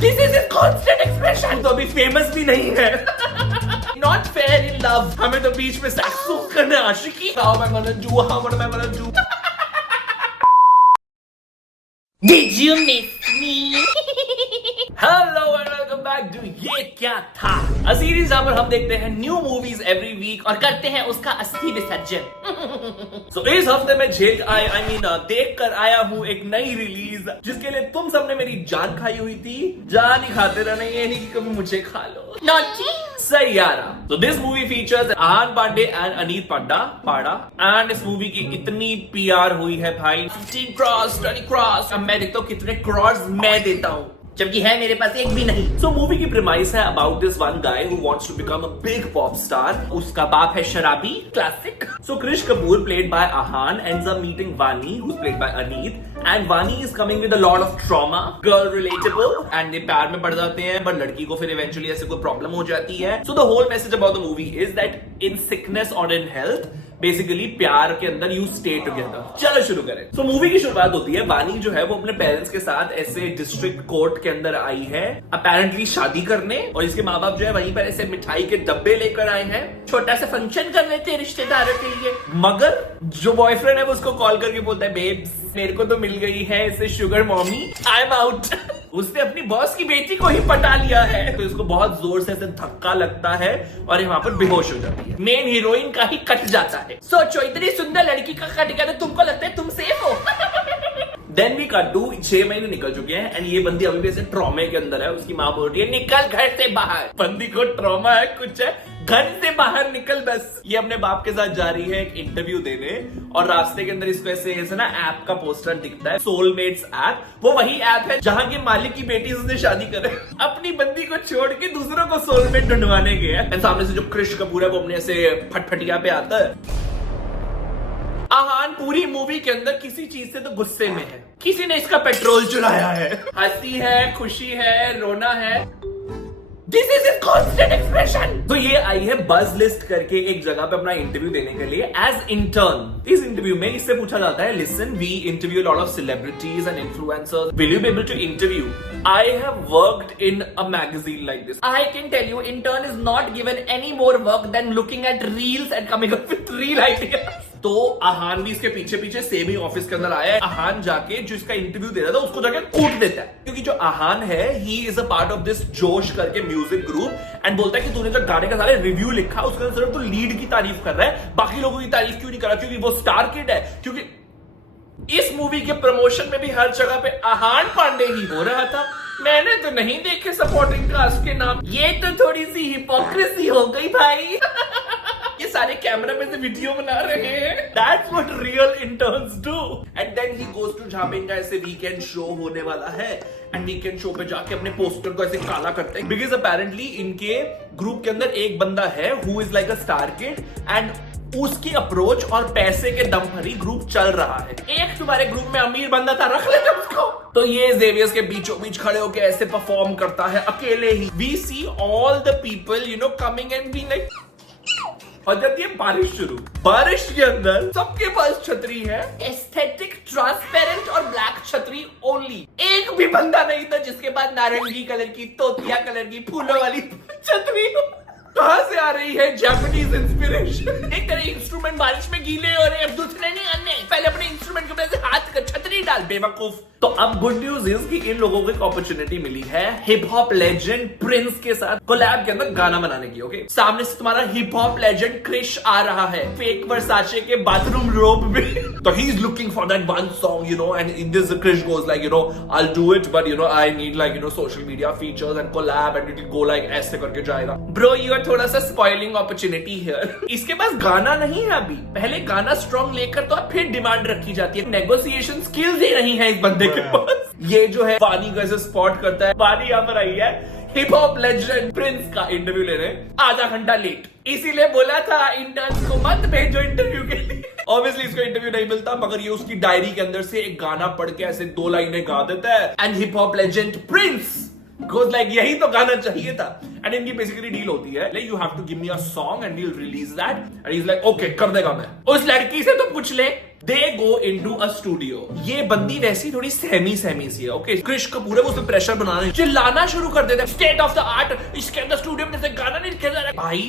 This is his constant expression. तो अभी famous भी नहीं है। Not fair in love. हमें तो बीच में सेक्स करना Aashiqui. How am I gonna do? How am I gonna do? Did you miss me? Hello and welcome back to ये क्या था, a series जहाँ पर हम देखते हैं न्यू मूवीज एवरी वीक और करते हैं उसका अस्थि विसर्जन। So, इस हफ्ते में देख कर आया हूँ एक नई रिलीज जिसके लिए तुम सबने मेरी जान खाई हुई थी। जान ही खाते रहना, ये नहीं कि कभी मुझे खा लो। Naughty Saiyaara. So this movie features Ahaan Panday and Aneet Padda and इस मूवी की इतनी पीआर हुई है भाई, 15 क्रॉस 20 क्रॉस। अब मैं देखता हूँ कितने क्रॉस मैं देता हूँ, जबकि है मेरे पास एक भी नहीं। सो मूवी की प्रीमाइस है about this one guy who wants to become a big pop star. उसका बाप है शराबी, classic. So Krish Kapoor played by Ahaan ends up meeting Vaani who is played by Aneet, and Vaani is coming with a lot of trauma, girl relatable, and ये प्यार में पड़ जाते हैं बट लड़की को फिर इवेंचुअली ऐसे कोई प्रॉब्लम हो जाती है। So the whole message about the movie is that in sickness और इन हेल्थ बेसिकली प्यार के अंदर यू स्टे टुगेदर। चलो शुरू करें। तो मूवी की शुरुआत होती है, वानी जो है वो अपने पेरेंट्स के साथ ऐसे डिस्ट्रिक्ट कोर्ट के अंदर आई है अपेरेंटली शादी करने, और इसके माँ बाप जो है वहीं पर ऐसे मिठाई के डब्बे लेकर आए हैं, छोटा सा फंक्शन कर लेते हैं रिश्तेदारों के लिए। मगर जो बॉयफ्रेंड है वो उसको कॉल करके बोलता है, बेब्स मेरे को तो मिल गई है इससे sugar mommy, I am out. उसने अपनी बॉस की बेटी को ही पटा लिया है। तो इसको बहुत जोर से धक्का लगता है और ये वहां पर बेहोश हो जाती है। मेन हीरोइन का ही कट जाता है। सोचो इतनी सुंदर लड़की का कट गया तो तुमको लगता है तुम सेफ हो। देन वी कट टू 6 महीने निकल चुके हैं एंड ये बंदी अभी भी ऐसे ट्रॉमे के अंदर है। उसकी माँ बोल रही है निकल घर से बाहर। बंदी को ट्रॉमा है, कुछ है, घर से बाहर निकल बस। ये अपने बाप के साथ जा रही है एक इंटरव्यू देने, और रास्ते के अंदर इसको ऐसे ना ऐप का पोस्टर दिखता है, सोलमेट्स ऐप। वो वही ऐप है जहां के मालिक की बेटी उससे शादी करे। अपनी बंदी को छोड़ के दूसरों को सोलमेट ढूंढवाने गया है। सामने से जो कृष कपूर है वो अपने ऐसे फटफटिया पे आता है। आहान पूरी मूवी के अंदर किसी चीज से तो गुस्से में है, किसी ने इसका पेट्रोल चुराया है। हंसी है, खुशी है, रोना है, this is his constant expression. तो ये आई है बज लिस्ट करके एक जगह पे अपना इंटरव्यू देने के लिए एज इंटर्न। इस इंटरव्यू में इससे पूछा जाता है, listen we interview lot of celebrities and influencers, will you be able to interview? I have worked in a magazine like this. I can tell you, intern is not given any more work than looking at reels and coming up with real ideas. तो आहान भी इसके पीछे पीछे same ही office के अंदर आया है। आहान जाके जो इसका इंटरव्यू दे रहा था उसको जाके कूट देता है, क्योंकि जो आहान है he is a part of this जोश करके म्यूजिक ग्रुप, एंड बोलता है कि तूने जो गाने का सारे रिव्यू लिखा उसके अंदर सिर्फ तू लीड की तारीफ कर रहा है, बाकी लोगों की तारीफ क्यों नहीं कर रहा? क्योंकि वो स्टार किड है। क्योंकि इस मूवी के प्रमोशन में भी हर जगह पे आहान पांडे ही हो रहा था। मैंने तो नहीं देखे सपोर्टिंग कास्ट के नाम। ये तो थोड़ी सी हिपोक्रेसी हो गई भाई। ये सारे कैमरा में से वीडियो बना रहे हैं। That's what real interns do. And then he goes to जहाँ पे इनका ऐसे वीकेंड शो होने वाला है, एंड वीकेंड शो पे जाके अपने पोस्टर को ऐसे काला करते हैं, बिकॉज अपेरेंटली इनके ग्रुप के अंदर एक बंदा है who is like a star kid, and उसकी अप्रोच और पैसे के दम पर ही ग्रुप चल रहा है। एक तुम्हारे ग्रुप में अमीर बंदा था, रख लेते उसको। तो ये जेवियर्स के बीचों बीच खड़े होकर ऐसे परफॉर्म करता है अकेले ही। We see all the people coming and being like, हो जाती है बारिश शुरू। बारिश के अंदर सबके पास छतरी है, एस्थेटिक ट्रांसपेरेंट और ब्लैक छतरी ओनली। एक भी बंदा नहीं था जिसके पास नारंगी कलर की, तोतिया कलर की, फूलों वाली छतरी हो। कहां से आ रही है जापानीज इंस्पिरेशन? एक तरह इंस्ट्रूमेंट बारिश में गीले हो रहे हैं, दूसरे नहीं आने, पहले अपने इंस्ट्रूमेंट के ऊपर से हाथ का छतरी डाल, बेवकूफ। तो अब गुड न्यूज इज कि इन लोगों को एक अपॉर्चुनिटी मिली है हिप हॉप लेजेंड प्रिंस के साथ कोलैब के अंदर गाना बनाने की। ओके, सामने से तुम्हारा हिप हॉप लेजेंड क्रिश आ रहा है, फेक वर्साचे के बाथरूम रोब में। तो he is looking for that one song, and in this Krish goes like, I'll do it, but I need like social media features and collab, and it will go like ऐसे करके जाएगा। Bro, you are थोड़ा सा spoiling opportunity here. इसके पास गाना नहीं है अभी, पहले गाना स्ट्रॉन्ग लेकर तो अब फिर डिमांड रखी जाती है। नेगोशिएशन स्किल्स ही नहीं है इस बंदे के पास। ये जो है वानी को ऐसे स्पॉट करता है। वानी यहाँ पर आई है हिप हॉप लेजेंड प्रिंस का इंटरव्यू लेने, आधा घंटा लेट। इसीलिए बोला था इंटर्न्स को मत भेजो इंटरव्यू के लिए। ऑब्वियसली इसको इंटरव्यू नहीं मिलता, मगर ये उसकी डायरी के अंदर से एक गाना पढ़ के ऐसे 2 लाइनें गा देता है, and hip hop legend Prince goes like यही तो गाना चाहिए था। एंड इनकी बेसिकली डील होती है like you have to give me a song and we'll release that and he is like okay कर देगा मैं। उस लड़की से तो पूछ ले। They go into a studio. ये बंदी वैसी थोड़ी सहमी सी है। ओके क्रिश कपूर है, वो उसमें प्रेशर बना रहे, चिल्लाना शुरू कर देता है स्टेट ऑफ द आर्ट, इसके अंदर स्टूडियो में जैसे गाना नहीं खेल रहा भाई,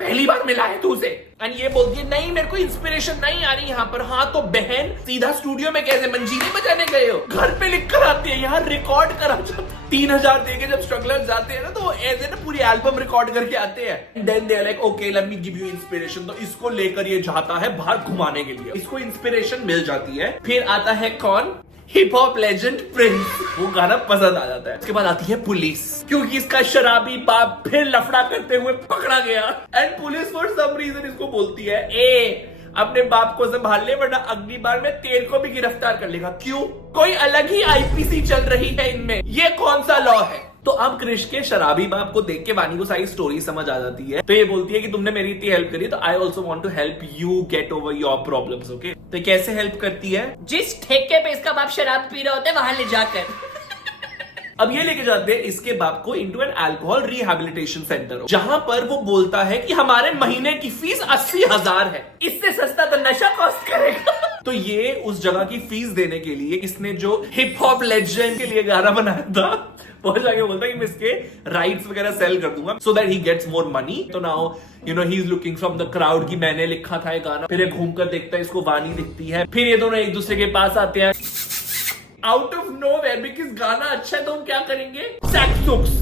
पहली बार मिला है तू उसे। एंड ये बोलती है नहीं मेरे को इंस्पिरेशन नहीं आ रही यहाँ पर। हाँ तो बहन सीधा स्टूडियो में कैसे मंजीरे बजाने गए हो? घर पे लिख कर आती है, यहाँ रिकॉर्ड करा। 3000 देके जब स्ट्रगलर जाते हैं ना तो ऐसे ना पूरी एल्बम रिकॉर्ड करके आते हैं। Then they are like okay let me give you inspiration. तो इसको लेकर ये जाता है बाहर घुमाने के लिए, इसको इंस्पिरेशन मिल जाती है। फिर आता है कौन? Hip hop legend Prince. वो गाना पसंद आ जाता है। उसके बाद आती है पुलिस, क्योंकि इसका शराबी बाप फिर लफड़ा करते हुए पकड़ा गया। And police for some reason इसको बोलती है ए अपने बाप को संभाल ले वरना अगली बार में तेरे को भी गिरफ्तार कर लेगा। क्यों? कोई अलग ही आईपीसी चल रही है इनमें। ये कौन सा लॉ है? तो अब क्रिश के शराबी बाप को देख के वानी को सारी स्टोरी समझ आ जाती है। तो ये बोलती है कि तुमने मेरी इतनी हेल्प करी तो I also want to help you get over your problems. Okay तो कैसे हेल्प करती है? जिस ठेके पे इसका बाप शराब पी रहे होते वहां ले जाकर। अब ये लेके जाते हैं इसके बाप को into an alcohol rehabilitation centre, जहां पर वो बोलता है कि हमारे महीने की फीस 80,000 है, इससे सस्ता तो नशा कॉस्ट करेगा। तो ये उस जगह की फीस देने के लिए इसने जो हिप हॉप लेजेंड के लिए गाना बनाया था वो जाके बोलता है कि मैं इसके राइट्स वगैरह सेल कर दूंगा so that he gets more money. तो now you know he is looking from the crowd कि मैंने लिखा था ये गाना। फिर ये घूमकर देखता है, इसको वानी दिखती है। फिर ये दोनों एक दूसरे के पास आते हैं आउट ऑफ नोवेयर, बिकॉज़ गाना अच्छा है तो हम क्या करेंगे सैक्सुक्स।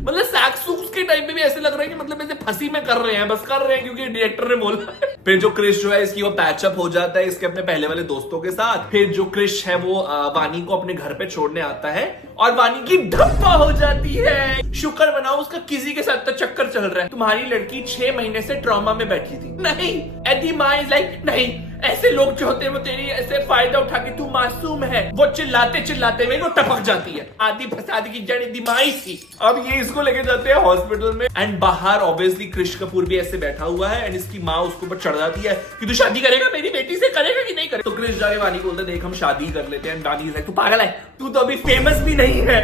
मतलब सैक्सुक्स के टाइम पे भी ऐसे लग रहा है कि मतलब ऐसे फंसी में कर रहे हैं, बस कर रहे हैं क्योंकि डायरेक्टर ने बोला। फिर जो क्रिश जो है इसकी वो पैचअप हो जाता है इसके अपने पहले वाले दोस्तों के साथ। फिर जो क्रिश है वो वानी को अपने घर पे छोड़ने आता है और वानी की ढप्पा हो जाती है। शुक्र बनाओ उसका किसी के साथ तो चक्कर चल रहा है। तुम्हारी लड़की 6 महीने से ट्रॉमा में बैठी थी। नहीं एदी माँ इज लाइक नहीं, ऐसे लोग जो होते हैं वो तेरी ऐसे फायदा उठा के तू मासूम है, वो चिल्लाते चिल्लाते में वो टपक जाती है। आधी फसाद की जड़ दिमागी थी। अब ये इसको लेके जाते हैं हॉस्पिटल में एंड बाहर ऑब्वियसली क्रिश कपूर भी ऐसे बैठा हुआ है एंड इसकी माँ उसके ऊपर चढ़ जाती है कि तू शादी करेगा मेरी बेटी से, करेगा कि नहीं करेगा? तो क्रिश जाके वानी को बोलता है देख हम शादी कर लेते हैं। वानी इज लाइक तू पागल है, तू तो अभी फेमस भी नहीं है।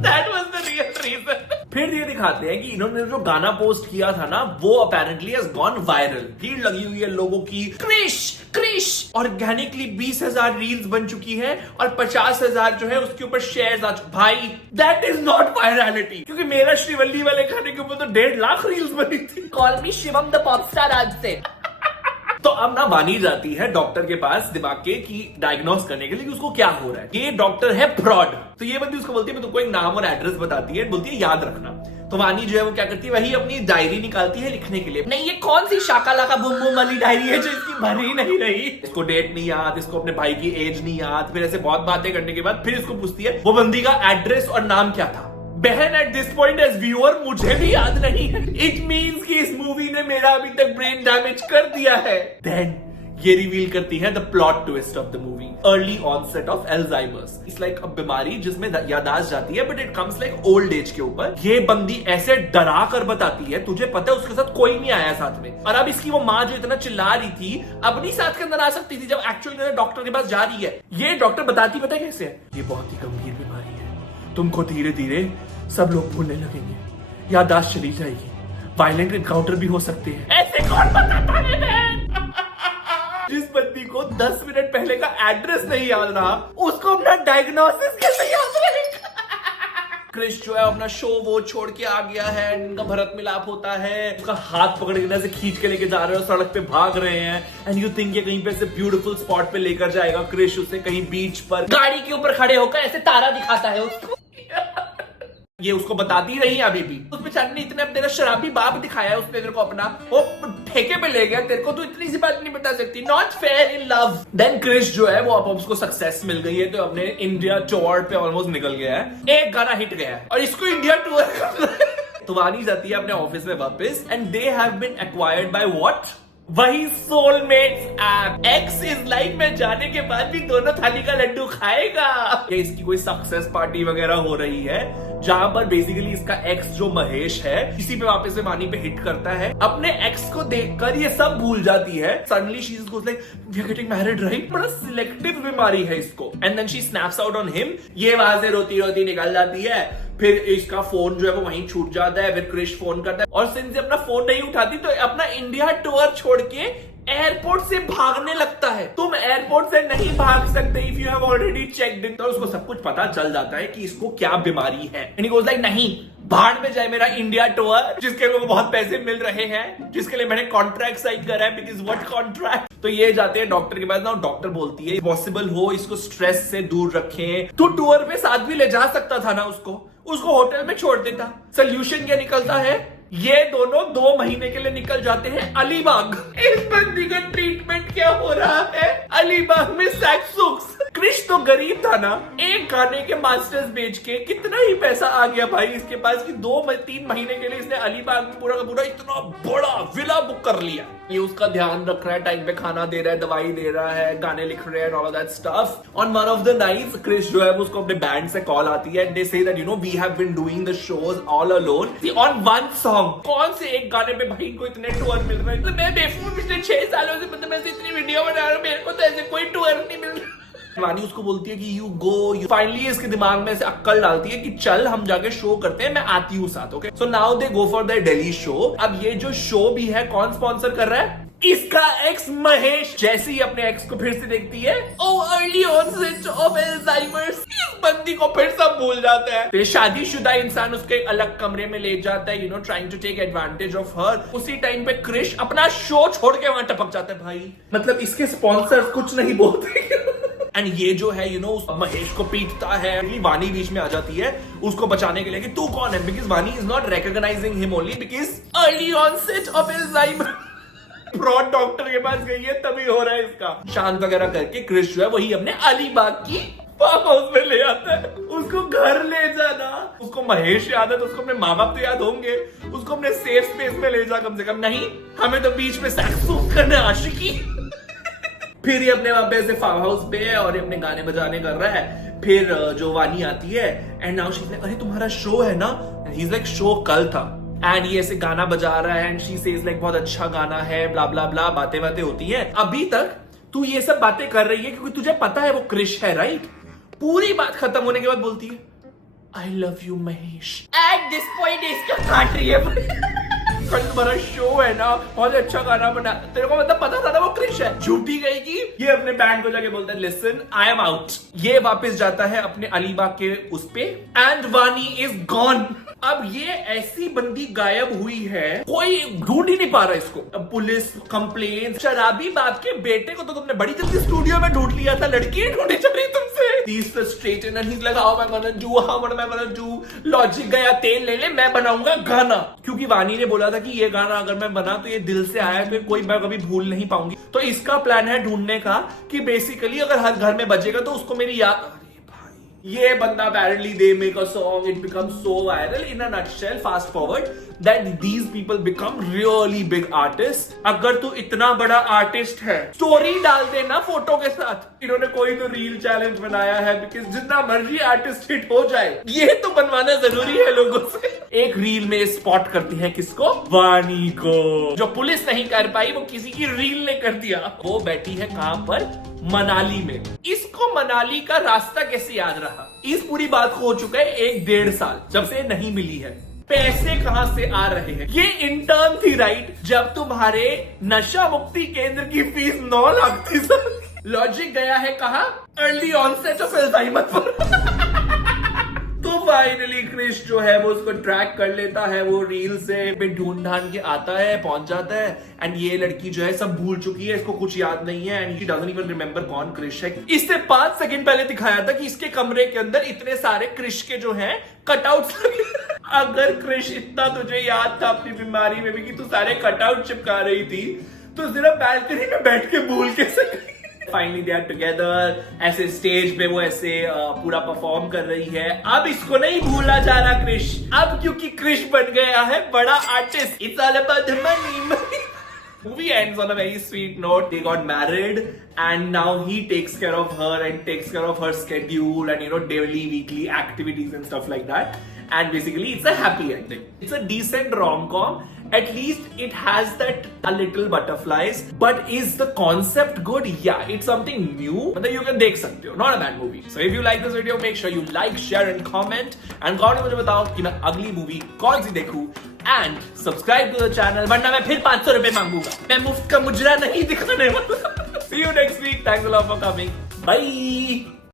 That was the real reason. फिर ये दिखाते हैं कि इन्होंने जो गाना पोस्ट किया था ना वो अपेरेंटली हैज गॉन वायरल। भीड़ लगी हुई है लोगों की। क्रिश क्रिश ऑर्गेनिकली 20,000 रील्स बन चुकी है और 50,000 जो है उसके ऊपर शेयर्स आ चुके। भाई दैट इज नॉट वायरलिटी, क्योंकि मेरा श्रीवल्ली वाले खाने के ऊपर तो 1.5 लाख रील्स बनी थी। Call me Shivam the pop star आज से। तो अब ना वानी जाती है डॉक्टर के पास दिमाग के की डायग्नोस करने के लिए कि उसको क्या हो रहा है। ये डॉक्टर है फ्रॉड। तो ये बंदी उसको बोलती है मैं तुमको एक नाम और एड्रेस बताती है, बोलती है याद रखना। तो वानी जो है वो क्या करती है वही अपनी डायरी निकालती है लिखने के लिए। नहीं ये कौन सी शाकाला का बुम बुम वाली डायरी है जो इसकी भरी नहीं रही। इसको डेट नहीं याद, इसको अपने भाई की एज नहीं याद। फिर ऐसे बहुत बातें करने के बाद फिर इसको पूछती है वो बंदी का एड्रेस और नाम क्या था। बहन at this point as viewer मुझे भी याद नहीं है। इट मींस कि इस मूवी ने मेरा अभी तक ब्रेन डैमेज कर दिया है। देन ये रिवील करती है the plot twist of the movie, early onset of Alzheimer's. It's like a बीमारी जिसमें याददाश्त जाती है but it comes like old age के ऊपर। ये बंदी ऐसे डरा कर बताती है तुझे पता है उसके साथ कोई नहीं आया साथ में। और अब इसकी वो माँ जो इतना चिल्ला रही थी अब नहीं साथ के अंदर आ सकती थी जब एक्चुअली डॉक्टर के पास जा रही है। ये डॉक्टर बताती पता कैसे है, ये बहुत ही गंभीर बीमारी है, तुमको धीरे धीरे सब लोग भूलने लगेंगे, याददाश्त चली जाएगी, वायलेंट एनकाउंटर भी हो सकते हैं। ऐसे कौन बताता है बहन? जिस बंदी को 10 मिनट पहले का एड्रेस नहीं याद रहा उसको अपना डायग्नोसिस कैसे याद रहेगा? क्रिश जो है अपना शो वो छोड़ के आ गया है, इनका भरत मिलाप होता है, उसका हाथ पकड़ के से खींच के लेके जा रहे हो, सड़क पे भाग रहे हैं एंड यू थिंक ये कहीं पे ऐसे ब्यूटीफुल स्पॉट पे लेकर जाएगा क्रिश उसे, कहीं बीच पर गाड़ी के ऊपर खड़े होकर ऐसे तारा दिखाता है उसको। ये उसको बताती रही अभी भी। उस बेचारे ने इतना तेरा शराबी बाप दिखाया है उसने तेरे को अपना, वो ठेके पे ले गया तेरे को, तो इतनी सी बात नहीं बता सकती। Not fair in love. Then Krish जो है वो अब उसको सक्सेस मिल गई है तो अपने इंडिया टूर पे ऑलमोस्ट निकल गया है, एक गाना हिट गया है और इसको इंडिया टूर करना है। तो वानी जाती है अपने ऑफिस में वापस and they have been acquired by what, वही soulmates app. Ex is like मैं जाने के बाद भी दोनों थाली का लड्डू खाएगा। ये इसकी कोई सक्सेस पार्टी वगैरह हो रही है जहां पर बेसिकली इसका एक्स जो महेश है इसी पे वापस से वानी पे हिट करता है। अपने एक्स को देखकर ये सब भूल जाती है। Suddenly she is like we are getting married right. बड़ा सिलेक्टिव बीमारी है इसको। And then she snaps out on him. ये वहां से रोती रोती निकल जाती है। फिर इसका फोन जो है वो वहीं छूट जाता है, फिर क्रिश फोन करता है और सिंस अपना फोन नहीं उठाती तो अपना इंडिया टूर छोड़ के एयरपोर्ट से भागने लगता है। तुम एयरपोर्ट से नहीं भाग सकते if you have already checked in. तो उसको सब कुछ पता चल जाता है कि इसको क्या बीमारी है। एंड ही गोज लाइक नहीं, भाड़ में जाए मेरा इंडिया टूर जिसके लिए बहुत पैसे मिल रहे हैं, जिसके लिए मैंने कॉन्ट्रैक्ट साइन करा है। Because what contract. तो ये जाते हैं डॉक्टर के पास ना, डॉक्टर बोलती है पॉसिबल हो इसको स्ट्रेस से दूर रखें। तो टूर पे साथ भी ले जा सकता था ना, उसको होटल में छोड़ देता। सोल्यूशन क्या निकलता है, ये दोनों 2 महीने के लिए निकल जाते हैं अलीबाग। इस बंदी का ट्रीटमेंट क्या हो रहा है अलीबाग में सैक्सुक्स। क्रिश तो गरीब था ना, एक गाने के मास्टर्स बेच के कितना ही पैसा आ गया भाई इसके पास कि 2-3 महीने के लिए इसने अलीबाग में पूरा का पूरा इतना बड़ा विला बुक कर लिया। ये उसका ध्यान रख रहा है, टाइम पे खाना दे रहा है, दवाई दे रहा है, गाने लिख रहे हैं, all of that stuff. On one of the nights Krish जो है उसको अपने बैंड से कॉल आती है। They say that you know we have been doing the shows all alone on one song. कौन से एक गाने पे भाई को इतने टूर मिल रहे हैं? मैं बेवकूफ पिछले 6 सालों से मतलब मैं इतनी वीडियो बना रहा हूँ, मेरे को तो ऐसे कोई टूर नहीं मिल रहा। वानी उसको बोलती है कि यू गो। फाइनली इसके दिमाग में से अक्कल डालती है कि चल हम जाके शो करते हैं, मैं आती हूँ साथ। Okay, so now they go for the Delhi show. अब ये जो शो भी है कौन स्पॉन्सर कर रहा है? इसका एक्स महेश। जैसे ही अपने एक्स को फिर से देखती है, ओ अर्ली ऑनसेट ऑफ अल्जाइमर्स, इस बंदी को फिर सब भूल जाता है। फिर शादीशुदा इंसान उसके एक अलग कमरे में ले जाता है, you know trying to take advantage of her. उसी टाइम पे क्रिश अपना शो छोड़ के वहां टपक जाता है भाई। मतलब इसके स्पॉन्सर्स कुछ नहीं बोलते। एंड ये जो है यू नो महेश को पीटता है। वानी बीच में आ जाती है उसको बचाने के लिए कि तू कौन है, because Vani is not recognising him only because early onset of Alzheimer. ब्रॉड डॉक्टर के पास गई है तभी हो रहा है इसका। शांत वगैरह करके क्रिश जो है वही अपने अलीबाग की फार्म हाउस में ले आता है। उसको घर ले जाना, उसको महेश याद है तो उसको अपने माँ बाप तो याद होंगे, उसको अपने सेफ स्पेस में ले जा कम से कम। नहीं, हमें तो बीच में सैक्स करने आशिकी। फिर ये अपने वहां पे ऐसे फार्म हाउस पे है और ये अपने गाने बजाने कर रहा है। फिर जो वानी आती है and now she is like, अरे तुम्हारा शो है ना? ही इज लाइक, शो कल था। एंड ये ऐसे गाना बजा रहा है एंड शी सेज लाइक बहुत अच्छा गाना है, ब्ला ब्ला ब्ला, बातें होती हैं। अभी तक तू ये सब बातें कर रही है क्योंकि तुझे पता है वो क्रिश है, राइट? पूरी बात खत्म होने के बाद बोलती है I love you Mahesh. Eight this point इसका काट रही है। कल तुम्हारा शो है ना, बहुत अच्छा गाना बना, तेरे को मतलब पता था ना वो क्रिश है। झूठी गई कि ये अपने बैंड को जाके बोलता है लिसन आई एम आउट। ये वापस जाता है अपने अलीबाग के उस पे एंड वानी इज गॉन। अब ये ऐसी बंदी गायब हुई है, कोई ढूंढ ही नहीं पा रहा इसको। अब पुलिस कंप्लेन, शराबी बाप के बेटे को तो तुमने बड़ी जल्दी स्टूडियो में ढूंढ लिया था, लड़की ढूंढी चल रही तुमसे। He's frustrated and he's like, how am I gonna do? How am I gonna do? Logic गया, तेल ले ले, मैं बनाऊंगा गाना। क्योंकि वानी ने बोला था कि ये गाना अगर मैं बना तो ये दिल से आया, फिर कोई मैं कभी भूल नहीं पाऊंगी। तो इसका प्लान है ढूंढने का कि बेसिकली अगर हर घर में बजेगा तो उसको मेरी याद। ये बंदा apparently they make a song, it becomes so viral. In a nutshell, fast forward that these people become really big artists. अगर तू इतना बड़ा आर्टिस्ट है, स्टोरी डाल देना फोटो के साथ। इन्होंने कोई तो रील चैलेंज बनाया है बिकॉज जितना मर्जी आर्टिस्ट हिट हो जाए ये तो बनवाना जरूरी है लोगों से। एक रील में स्पॉट करती है किसको? वानी को। जो पुलिस नहीं कर पाई वो किसी की रील ने कर दिया। वो बैठी है कहां पर? मनाली में। इसको मनाली का रास्ता कैसे याद रहा? इस पूरी बात को हो चुका है 1-1.5 साल जब से नहीं मिली है। पैसे कहां से आ रहे हैं? ये इंटर्न थी राइट, जब तुम्हारे नशा मुक्ति केंद्र की फीस 9 लाख थी सर। लॉजिक गया है कहां? अर्ली ऑनसेट ऑफ अल्जाइमर पर। तो फाइनली क्रिश जो है वो उसको ट्रैक कर लेता है, वो रील से ढूंढ ढांड के आता है, पहुंच जाता है। एंड ये लड़की जो है सब भूल चुकी है, इसको कुछ याद नहीं है and she doesn't even remember कौन क्रिश है। इससे 5 सेकंड पहले दिखाया था कि इसके कमरे के अंदर इतने सारे क्रिश के जो हैं कटआउट्स लगे। अगर क्रिश इतना तुझे याद था अपनी बीमारी में भी कि तू सारे कटआउट चिपका रही थी, तो सिर्फ बैल्कनी में बैठ के भूल कैसे गई? फाइनली दे आर टुगेदर, ऐसे स्टेज पे वो ऐसे पूरा परफॉर्म कर रही है। अब इसको नहीं भूला जा रहा क्रिश, अब क्योंकि क्रिश बन गया है बड़ा artist. It's all about money. Movie ends on a very sweet note. They got married and now he takes care of her and takes care of her schedule and you know daily, weekly activities and stuff like that. And basically it's a happy ending. It's a decent rom-com At least it has that a little butterflies. But is the concept good? Yeah, it's something new. मतलब you can देख सकते हो. Not a bad movie. So if you like this video, make sure you like, share and comment. And comment मुझे बताओ कि मैं अगली movie कौन सी देखूं. And subscribe to the channel. वरना मैं फिर 500 रुपए मांगूंगा. मैं मुफ्त का मुजरा नहीं दिखाने वाला. See you next week. Thanks a lot for coming. Bye.